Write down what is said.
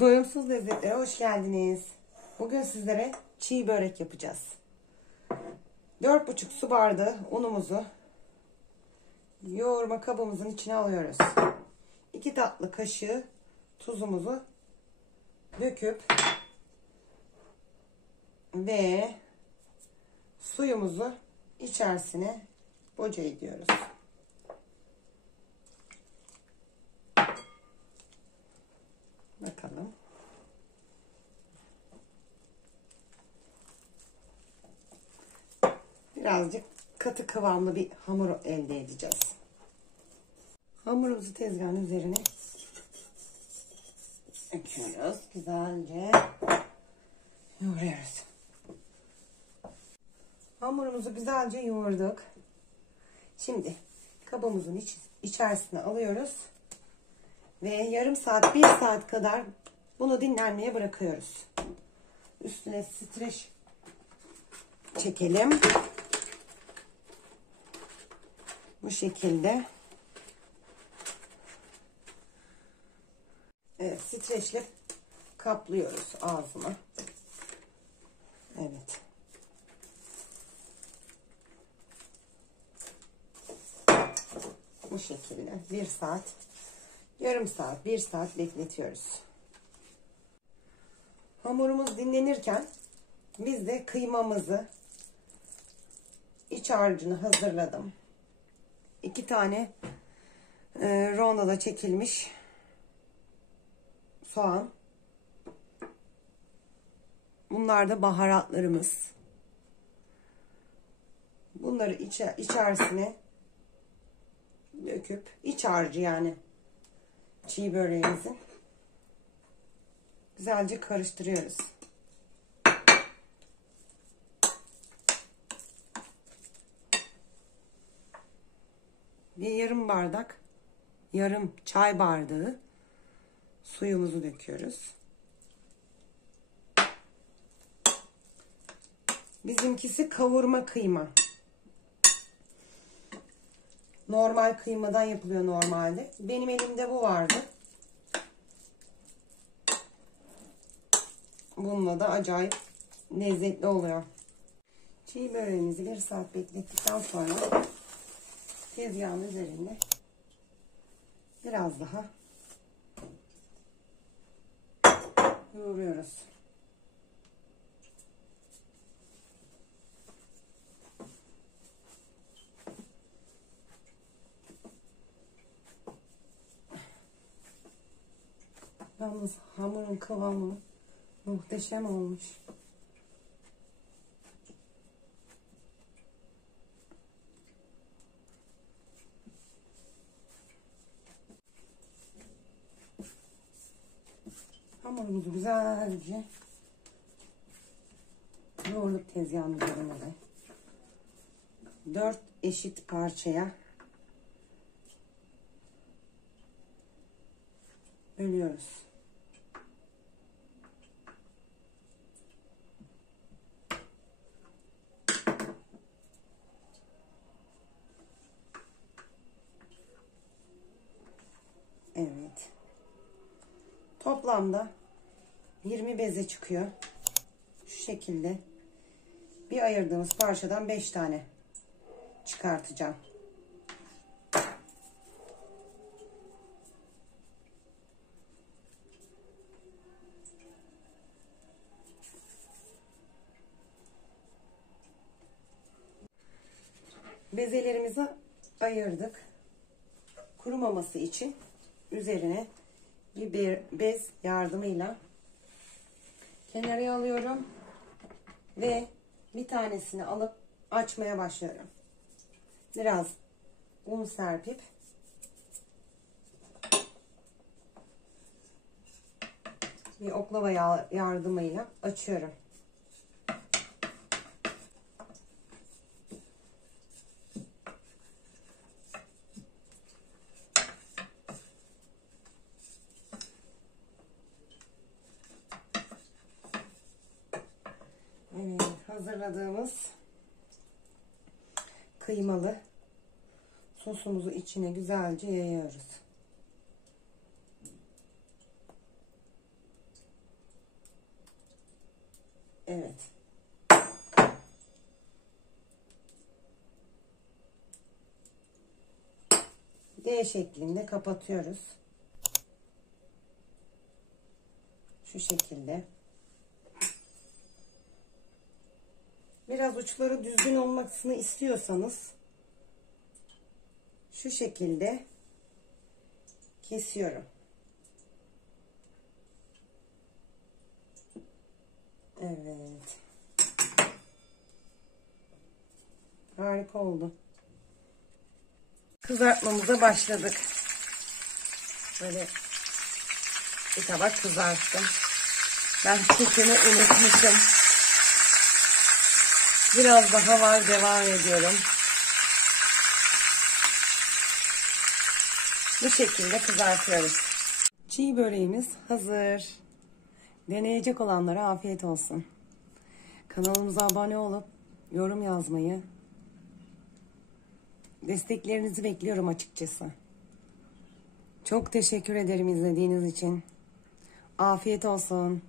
Doyumsuz lezzetlere hoş geldiniz. Bugün sizlere çiğ börek yapacağız. 4,5 su bardağı unumuzu yoğurma kabımızın içine alıyoruz. 2 tatlı kaşığı tuzumuzu döküp ve suyumuzu içerisine boca ediyoruz. Bakalım. Birazcık katı kıvamlı bir hamur elde edeceğiz. Hamurumuzu tezgahın üzerine döküyoruz. Güzelce yoğuruyoruz. Hamurumuzu güzelce yoğurduk. Şimdi kabımızın içerisine alıyoruz. Ve yarım saat, 1 saat kadar bunu dinlenmeye bırakıyoruz. Üstüne streç çekelim. Bu şekilde. Evet, streçle kaplıyoruz ağzını. Evet. Bu şekilde 1 saat, yarım saat, 1 saat bekletiyoruz. Hamurumuz dinlenirken biz de kıymamızı, iç harcını hazırladım. 2 tane rondoda çekilmiş soğan. Bunlar da baharatlarımız. Bunları içerisine döküp iç harcı, yani çiğ böreğimizin, güzelce karıştırıyoruz. Bir yarım çay bardağı suyumuzu döküyoruz. Bizimkisi kavurma kıyma. Normal kıymadan yapılıyor normalde. Benim elimde bu vardı. Bununla da acayip lezzetli oluyor. Çiğ böreğimizi 1 saat beklettikten sonra tezgahın üzerinde biraz daha yoğuruyoruz. Yalnız hamurun kıvamı muhteşem olmuş. Hamurumuzu güzelce yoğurduk tezgahın üzerine de. 4 eşit parçaya bölüyoruz. Evet. Toplamda 20 beze çıkıyor. Şu şekilde bir ayırdığımız parçadan 5 tane çıkartacağım. Bezelerimizi ayırdık. Kurumaması için üzerine bir bez yardımıyla kenara alıyorum ve bir tanesini alıp açmaya başlıyorum. Biraz un serpip bir oklava yardımıyla açıyorum. Evet, hazırladığımız kıymalı sosumuzu içine güzelce yayıyoruz. Evet. D şeklinde kapatıyoruz. Şu şekilde. Biraz uçları düzgün olmasını istiyorsanız şu şekilde kesiyorum. Evet. Harika oldu. Kızartmamıza başladık. Böyle bir tabak kızarttım. Ben sütünü unutmuşum. Biraz daha var, devam ediyorum. Bu şekilde kızartıyoruz. Çiğ böreğimiz hazır. Deneyecek olanlara afiyet olsun. Kanalımıza abone olup yorum yazmayı, desteklerinizi bekliyorum açıkçası. Çok teşekkür ederim izlediğiniz için. Afiyet olsun.